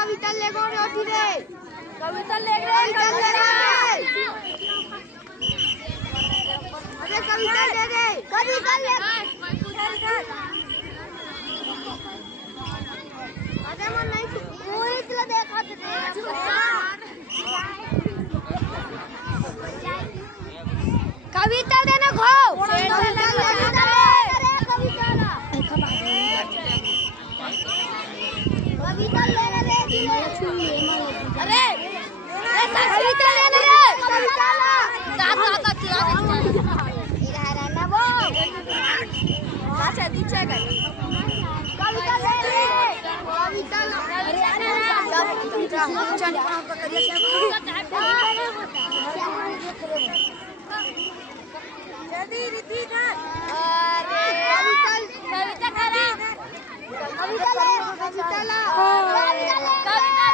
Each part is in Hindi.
कविता ले गो रोटी रे कविता ले रे अरे कविता ले रे कविता ले अरे मन नहीं पूरी इतना देखा थे कविता देना खो कविता ले रे अरे कविता ले रे कविता ला दादा खिला इधर रहना वो अच्छा दूसरा कर कविता ले रे कविता ला अरे चल का करिए जल्दी रिद्धि कर अरे कविता करा कविता ले कविता ला कविता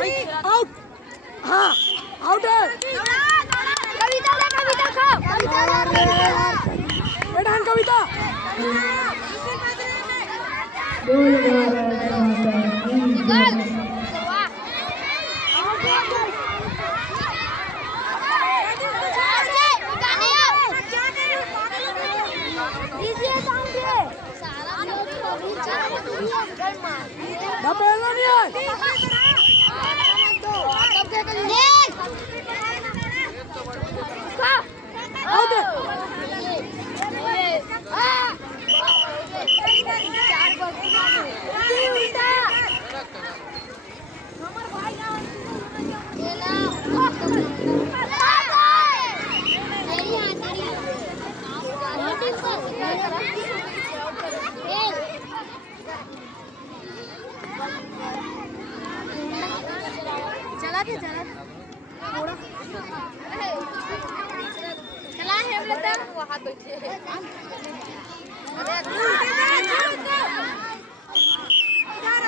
ले आउट हाँ आउट है कविता ले कविता खाओ कविता ले बेटा कविता चला के चला चला है बेटा वहां बैठे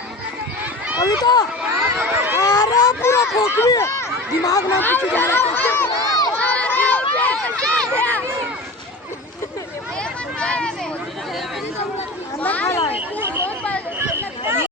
कविता अरे पूरा खोखली है दिमाग ना कुछ जा रहा है